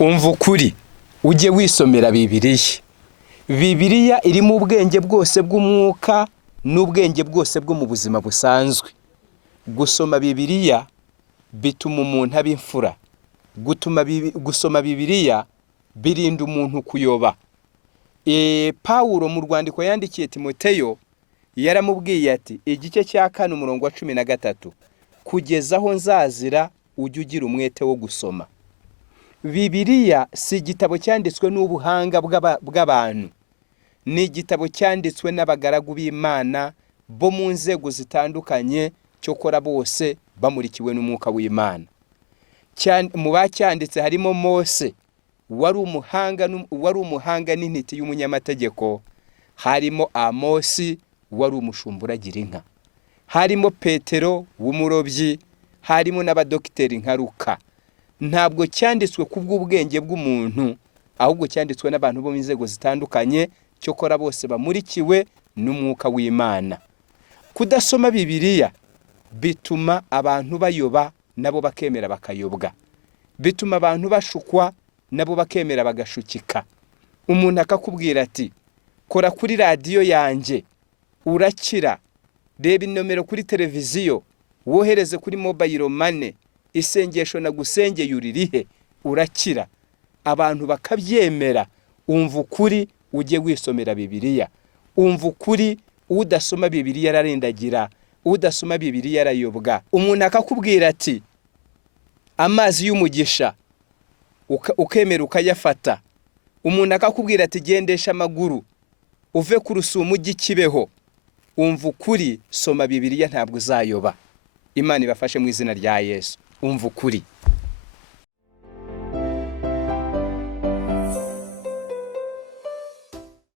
umva ukuri ujye wisomera Bibiliya. Bibiliya irimo ubwenge bwose bw'umwuka n'ubwenge bwose bwo mu buzima busanzwe. Gusoma Bibiliya bituma umuntu aba imfura. Gusoma Bibiliya birinda umuntu kuyoba. Pawulo mu rwandiko yandikiye Timoteyo yaramubwiye ati igice cya 4 umurongo wa 13, kugeza aho nzazira ujye ugira umwete wo gusoma. Bibiliya si igitabo cyanditswe n'ubuhanga bw'abantu, ni igitabo cyanditswe n'abagaragu b'Imana bo mu nzego zitandukanye, cyokora bose bamurikiwe n'umwuka w'Imana. Mu bacyanditse harimo Mose wari umuhanga n'intiti y'umunyamategeko, harimo Amosi wari umushumba agira inka, harimo Petero w'umurobyi, harimo n'abadokiteri nka Luka. Ntabwo cyanditswe kubw'ubwenge bw'umuntu, ahubwo cyanditswe n'abantu bo mu nzego zitandukanye, cyokora bose bamurikiwe n'umwuka w'Imana. Kudasoma Bibiliya bituma abantu bayoba nabo bakemera bakayobwa, bituma abantu bashukwa nabo bakemera bagashukika. Umuntu akakubwira ati kora kuri radiyo yanjye urakira, reba inomero kuri televiziyo, wohereze kuri mobile money, isengesho nagusengeye uririhe urakira. Abantu bakabyemera. Umva ukuri ujye wisomera Bibiliya. Umva ukuri, udasoma Bibiliya ararindagira, udasoma Bibiliya arayobwa. Umuntu akakubwira ati amazi y'umugisha ukemera ukayafata. Umuntu akakubwira ati gendesha amaguru uve ku Rusumo ujye Kibeho. Umva ukuri, soma Bibiliya, ntabwo uzayoba. Imana ibafashe mu izina rya Yesu. Umva ukuri.